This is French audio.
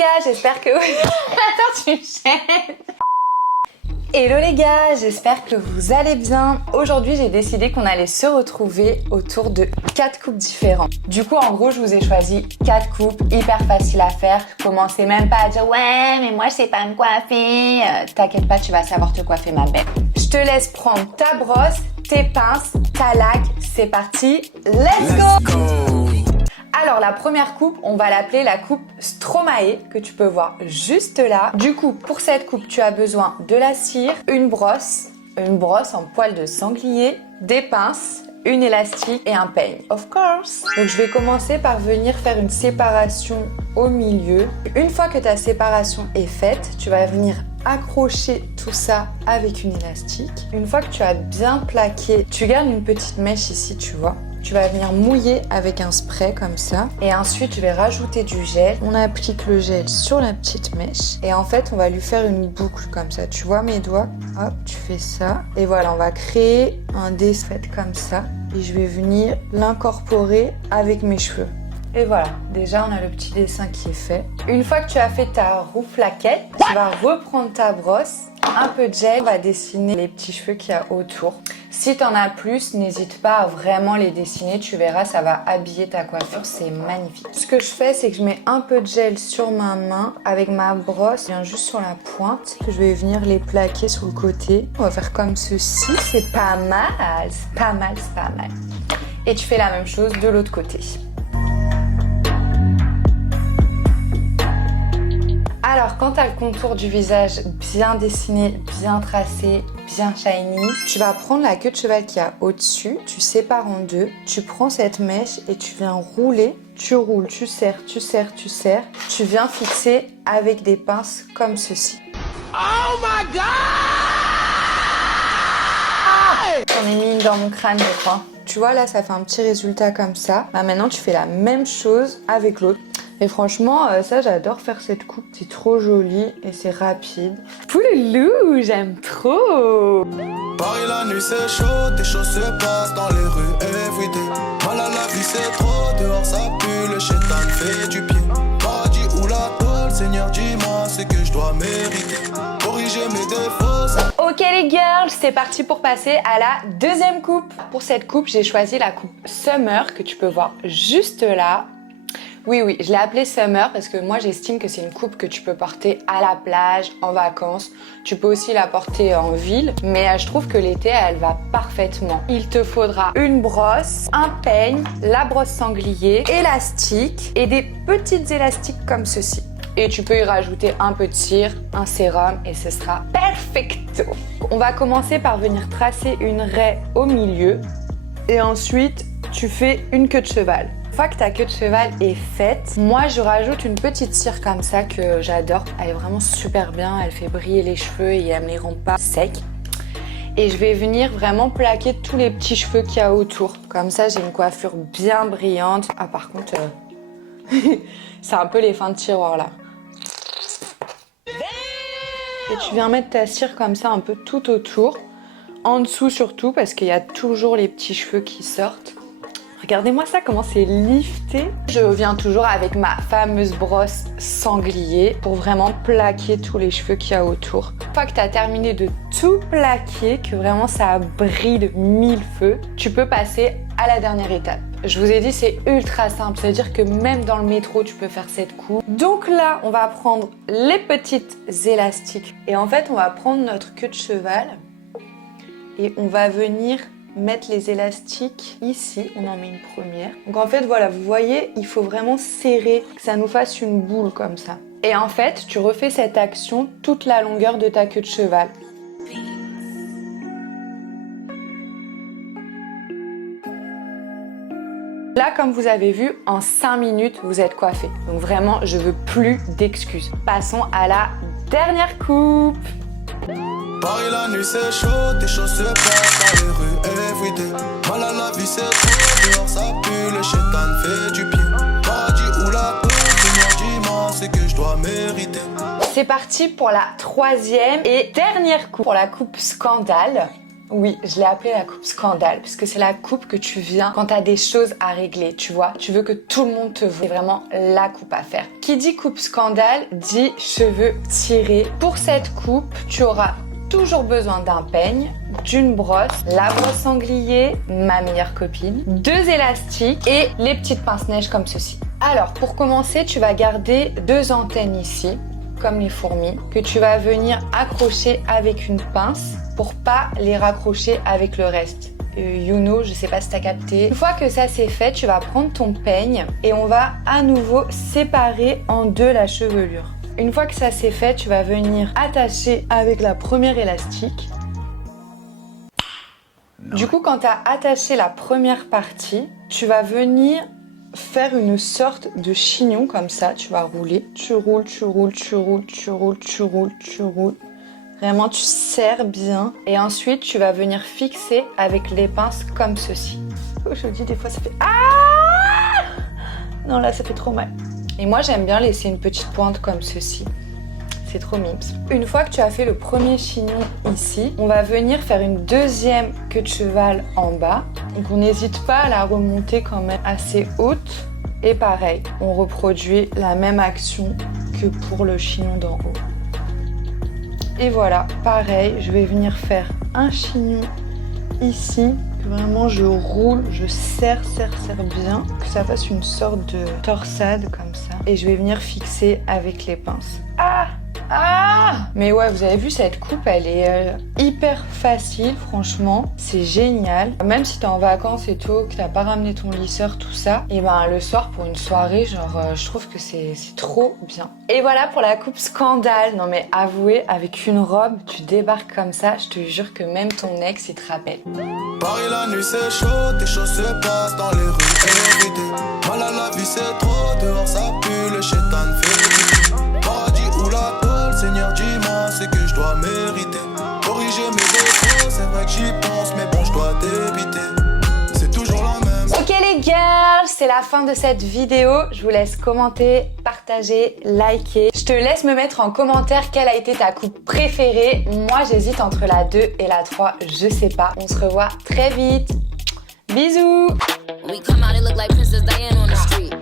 gars, j'espère que... Attends, tu me gênes. Hello les gars, j'espère que vous allez bien. Aujourd'hui, j'ai décidé qu'on allait se retrouver autour de 4 coupes différentes. Du coup, en gros, je vous ai choisi 4 coupes hyper faciles à faire. Commencez même pas à dire « Ouais, mais moi, je sais pas me coiffer. » T'inquiète pas, tu vas savoir te coiffer, ma belle. Je te laisse prendre ta brosse, tes pinces, ta laque. C'est parti, let's go! Alors la première coupe, on va l'appeler la coupe Stromae, que tu peux voir juste là. Du coup, pour cette coupe, tu as besoin de la cire, une brosse en poil de sanglier, des pinces, une élastique et un peigne. Of course. Donc je vais commencer par venir faire une séparation au milieu. Une fois que ta séparation est faite, tu vas venir accrocher tout ça avec une élastique. Une fois que tu as bien plaqué, tu gardes une petite mèche ici, tu vois. Tu vas venir mouiller avec un spray comme ça. Et ensuite, je vais rajouter du gel. On applique le gel sur la petite mèche. Et en fait, on va lui faire une boucle comme ça. Tu vois mes doigts? Hop, tu fais ça. Et voilà, on va créer un dessin comme ça. Et je vais venir l'incorporer avec mes cheveux. Et voilà, déjà on a le petit dessin qui est fait. Une fois que tu as fait ta roue flaquette, tu vas reprendre ta brosse, un peu de gel, on va dessiner les petits cheveux qu'il y a autour. Si tu en as plus, n'hésite pas à vraiment les dessiner, tu verras, ça va habiller ta coiffure, c'est magnifique. Ce que je fais, c'est que je mets un peu de gel sur ma main avec ma brosse, je viens juste sur la pointe, je vais venir les plaquer sur le côté. On va faire comme ceci, c'est pas mal, c'est pas mal, c'est pas mal. Et tu fais la même chose de l'autre côté. Alors, quand tu as le contour du visage bien dessiné, bien tracé, bien shiny, tu vas prendre la queue de cheval qu'il y a au-dessus, tu sépares en deux, tu prends cette mèche et tu viens rouler, tu roules, tu serres, tu serres, tu serres, tu viens fixer avec des pinces comme ceci. Oh my god! J'en ai mis une dans mon crâne, je crois. Tu vois, là, ça fait un petit résultat comme ça. Bah, maintenant, tu fais la même chose avec l'autre. Et franchement, ça, j'adore faire cette coupe. C'est trop joli et c'est rapide. Pouloulou, j'aime trop. Paris la nuit c'est chaud, tes choses se passent dans les rues everyday. Mal à la vie c'est trop, dehors ça pue, le chétan fait du pied. Paradis ou la tôle, Seigneur dis-moi ce que je dois mériter. Corriger mes défauts. Ok les girls, c'est parti pour passer à la deuxième coupe. Pour cette coupe, j'ai choisi la coupe Summer que tu peux voir juste là. Oui, je l'ai appelée Summer parce que moi j'estime que c'est une coupe que tu peux porter à la plage, en vacances. Tu peux aussi la porter en ville, mais je trouve que l'été elle va parfaitement. Il te faudra une brosse, un peigne, la brosse sanglier, élastique et des petites élastiques comme ceci. Et tu peux y rajouter un peu de cire, un sérum et ce sera perfecto. On va commencer par venir tracer une raie au milieu et ensuite tu fais une queue de cheval. Une fois que ta queue de cheval est faite, moi je rajoute une petite cire comme ça que j'adore. Elle est vraiment super bien, elle fait briller les cheveux et elle me les rend pas secs. Et je vais venir vraiment plaquer tous les petits cheveux qu'il y a autour. Comme ça j'ai une coiffure bien brillante. Ah par contre, c'est un peu les fins de tiroir là. Et tu viens mettre ta cire comme ça un peu tout autour. En dessous surtout parce qu'il y a toujours les petits cheveux qui sortent. Regardez-moi ça, comment c'est lifté. Je viens toujours avec ma fameuse brosse sanglier pour vraiment plaquer tous les cheveux qu'il y a autour. Une fois que tu as terminé de tout plaquer, que vraiment ça brille de mille feux, tu peux passer à la dernière étape. Je vous ai dit, c'est ultra simple, c'est-à-dire que même dans le métro, tu peux faire cette coupe. Donc là, on va prendre les petites élastiques et en fait, on va prendre notre queue de cheval et on va venir mettre les élastiques ici, on en met une première. Donc en fait voilà, vous voyez, il faut vraiment serrer, que ça nous fasse une boule comme ça. Et en fait, tu refais cette action toute la longueur de ta queue de cheval. Là, comme vous avez vu, en 5 minutes, vous êtes coiffé. Donc vraiment, je veux plus d'excuses. Passons à la dernière coupe. Paris la nuit c'est chaud, tes choses se passent dans les rues everyday. Mal à la vie c'est trop, dehors ça pue, le chétan fait du pied. Paradis ou la tôle, Seigneur dis-moi ce que je dois mériter. C'est parti pour la troisième et dernière coupe, pour la coupe Scandale. Oui, je l'ai appelée la coupe scandale, puisque c'est la coupe que tu viens quand t'as des choses à régler, tu vois. Tu veux que tout le monde te voie. C'est vraiment la coupe à faire. Qui dit coupe scandale, dit cheveux tirés. Pour cette coupe, tu auras toujours besoin d'un peigne, d'une brosse, la brosse sanglier, ma meilleure copine, 2 élastiques et les petites pinces-neige comme ceci. Alors, pour commencer, tu vas garder 2 antennes ici, comme les fourmis, que tu vas venir accrocher avec une pince pour pas les raccrocher avec le reste. You know, je sais pas si t'as capté. Une fois que ça c'est fait, tu vas prendre ton peigne et on va à nouveau séparer en 2 la chevelure. Une fois que ça c'est fait, tu vas venir attacher avec la première élastique. Du coup, quand tu as attaché la première partie, tu vas venir faire une sorte de chignon comme ça. Tu vas rouler. Tu roules, tu roules, tu roules, tu roules, tu roules, tu roules. Vraiment, tu serres bien. Et ensuite, tu vas venir fixer avec les pinces comme ceci. Oh, je dis des fois, ça fait... Ah! Non, là, ça fait trop mal. Et moi, j'aime bien laisser une petite pointe comme ceci. C'est trop mimes. Une fois que tu as fait le premier chignon ici, on va venir faire une deuxième queue de cheval en bas. Donc on n'hésite pas à la remonter quand même assez haute. Et pareil, on reproduit la même action que pour le chignon d'en haut. Et voilà, pareil, je vais venir faire un chignon ici. Vraiment, je roule, je serre bien, que ça fasse une sorte de torsade comme ça. Et je vais venir fixer avec les pinces. Ah! Mais ouais, vous avez vu, cette coupe, elle est hyper facile, franchement. C'est génial. Même si t'es en vacances et tout, que t'as pas ramené ton lisseur, tout ça, et ben le soir, pour une soirée, genre, je trouve que c'est trop bien. Et voilà pour la coupe scandale. Non mais avouez, avec une robe, tu débarques comme ça, je te jure que même ton ex, il te rappelle. Paris la nuit c'est chaud, tes choses se passent dans les rues évitées. Mal à la vie c'est trop, dehors ça pue, le chétan fait du bien. Paradis ou la tôle, Seigneur dis-moi ce que je dois mériter. Corriger mes défauts, c'est vrai que j'y pense, mais bon je dois t'éviter. C'est toujours la même. Ok les girls, c'est la fin de cette vidéo. Je vous laisse commenter, partager, liker. Je te laisse me mettre en commentaire quelle a été ta coupe préférée. Moi j'hésite entre la 2 et la 3, je sais pas. On se revoit très vite. Bisous. We come out, it look like Princess Diana on the street.